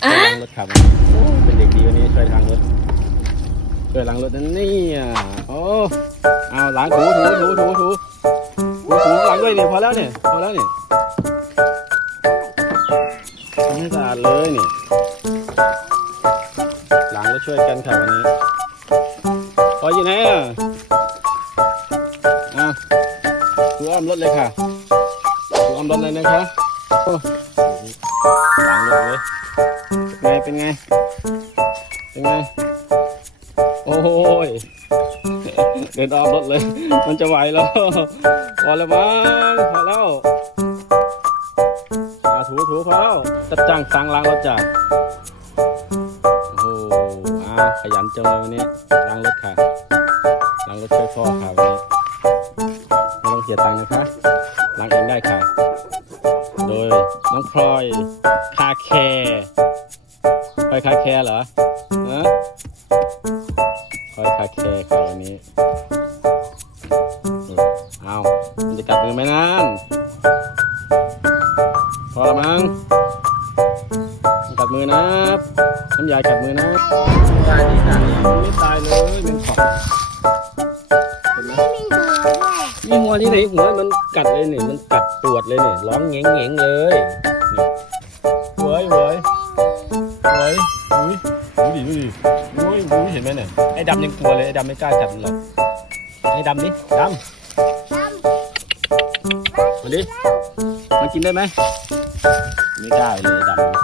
ช่วยล้างรถขับเป็นเด็กดีวันนี้ช่วยล้างรถช่วยล้างรถนั่นนี่อะโอ้เอาล้างถูถูถูถูถูถูถูล้างด้วยเนี่ยพอแล้วเนี่ยพอแล้วเนี่ยทำให้สะอาดเลยเนี่ยล้างรถช่วยกันค่ะวันนี้พออยู่ไหนอะอะถูอ้อมรถเลยค่ะถูอ้อมรถเลยนะคะโอ้ล้างรถเลย เป็นไง เป็นไงไงโอ้ย เดินออกรถเลย มันจะไหวแล้วพอแล้วมั้งพอแล้วอ่าถูถูพอแล้วจัดจ้างสังล้างรถจ้ะโอ้โหอาขยันจังเลยวันนี้ล้างรถค่ะล้างรถช่วยพ่อค่ะวันนี้ไม่ต้องเสียตังค์นะคะล้างเองได้ค่ะ โดยน้องพลอยคาแคร์ พลอยคาแคร์เหรอฮะพลอยคาแคร์ค่ะวันนี้อืมเอามันจะกัดมือไหมนั่น พอละมั้งมันกัดมือนะน้ำยากัดมือนะตายนี่นะไม่ตายเลยมันขอบเห็นไหมไม่มีหัวด้วยมีหัวที่ไหนหัวมันกัดเลยเนี่ยมันกัดปวดเลยเนี่ยร้องเงี้ยงเงี้ยงๆเลยนี่เว้ยเว้ย สวยอุ้ยดูดิดูดิอุ้ยอุ้ยเห็นไหมเนี่ยไอ้ดำยังกลัวเลยไอ้ดำไม่กล้าจับหรอกไอ้ดำนี่ดำมาดิมากินได้ไหมไม่ได้เลยไอ้ดำ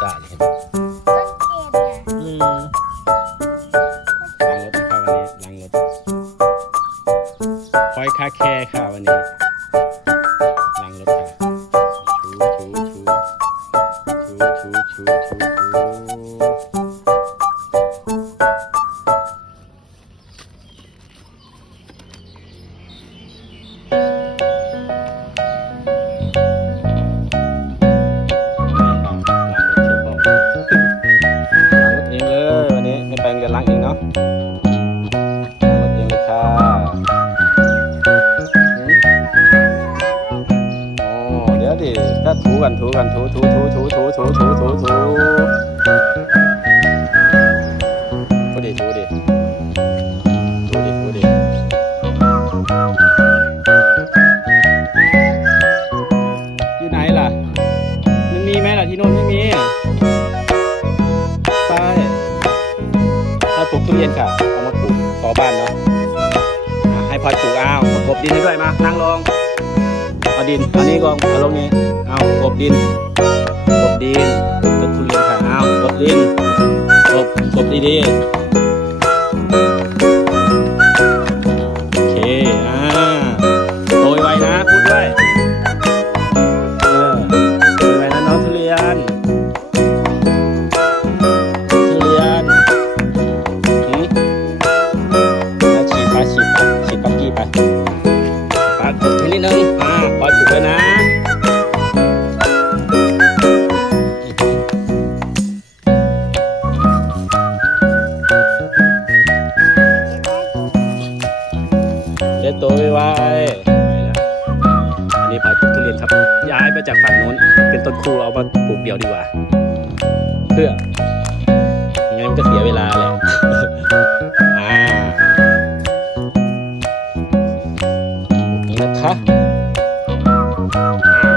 ดิถ้าถูกันถูกันถูถูถูถูถูถูถูถูถูถูดิถูดิถูดิถูดิอยู่ไหนล่ะ มันมีไหมล่ะที่โน่นไม่มีไปถ้าปลูกทุเรียนค่ะ เอามาปลูกต่อบ้านเนาะให้พลอยปลูกเอาวประกบดินให้ด้วยมา นั่งลง เอาดินอันนี้ก็อนเอาลงนี้เอากบดินกบดินต้นทุเรียนค่ะเอากบดินกบกบดีๆ เดี๋ยวโตไวๆไปแล้วอันนี้ปล่อยปลูกทุเรียนครับ ย้ายไปจากฝั่งโน้น เป็นต้นคู่เอามาปลูกเดียวดีกว่า เพื่องั้นก็เสียเวลาแหละอ่านี่นะคะอ่า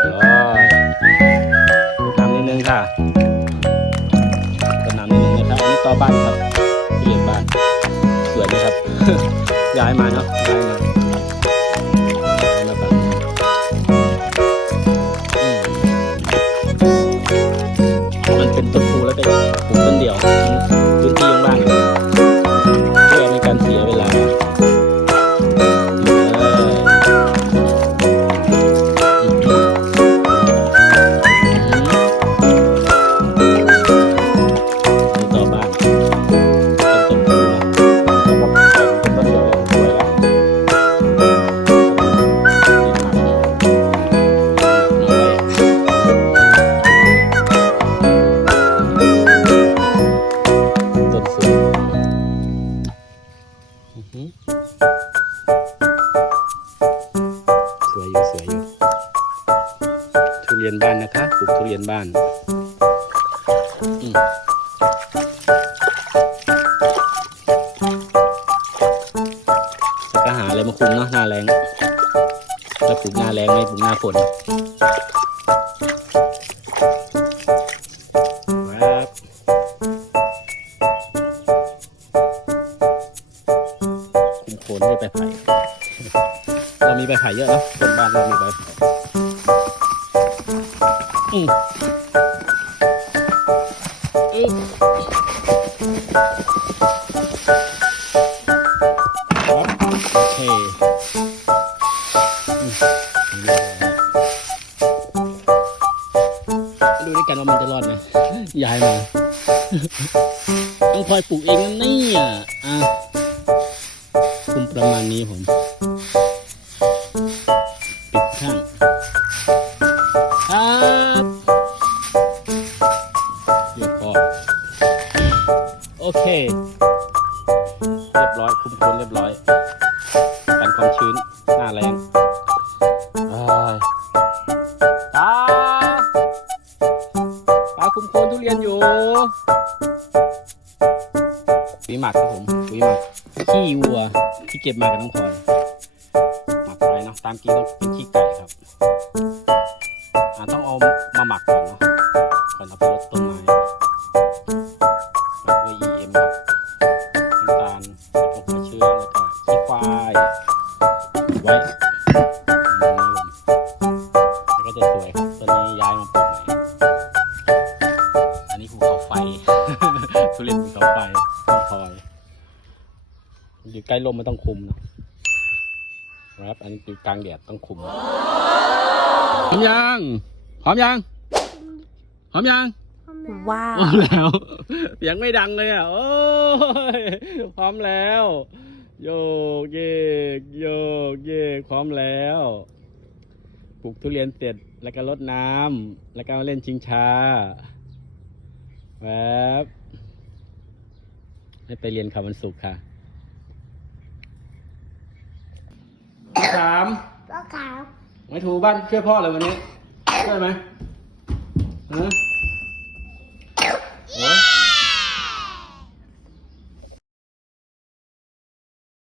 เรียบร้อยรดน้ำนิดนึงค่ะรดน้ำนิดนึงนะครับอันนี้ต่อบ้านครับเรียนบ้านสวยไหมครับ ย้ายมาเนาะย้ายมา ทุเรียนบ้านแล้วก็หาอะไรมาคุมเนาะหน้าแรงจะปลูกหน้าแรงไม่ปลูกหน้าฝนครับคุมโคนด้วยใบไผ่เรามีใบไผ่เยอะเนอะต้นบ้านเรามีใบ อืมอึ๊บครับโอเคอืมดูด้วยกันว่ามันจะรอดไหมยายมาต้องคอยปลูกเองนะเนี่ยอะคุมประมาณนี้ผม เค เรียบร้อยคุมโคนเรียบร้อย กันความชื้นหน้าแรงเอ้ยตาตาคุมโคนทุเรียนอยู่ปุ๋ยหมักครับผมปุ๋ยหมักขี้วัวที่เก็บมากับน้องพลอยหมักไว้เนาะตามกินต้องเป็นขี้ไก่ครับ อยู่ใกล้ลมไม่ต้องคุมเนาะครับ อันนี้คือกลางแดดต้องคุมพร้อมยังพร้อมยังพร้อมยังว้าพร้วอมแล้วยังไม่ดังเลยอะโอ้ยพร้อมแล้ว โยกเยกโยกเยกพร้อมแล้วปลูกทุเรียนเสร็จแล้วก็รดน้ำแล้วก็มาเล่นชิงช้าแวบให้ไปเรียนคำวันศุกร์ค่ะ สามก็ขาวไม่ถูบ้านช่วยพ่อเลยวันนี้ช่วยไหมฮะโอ้ย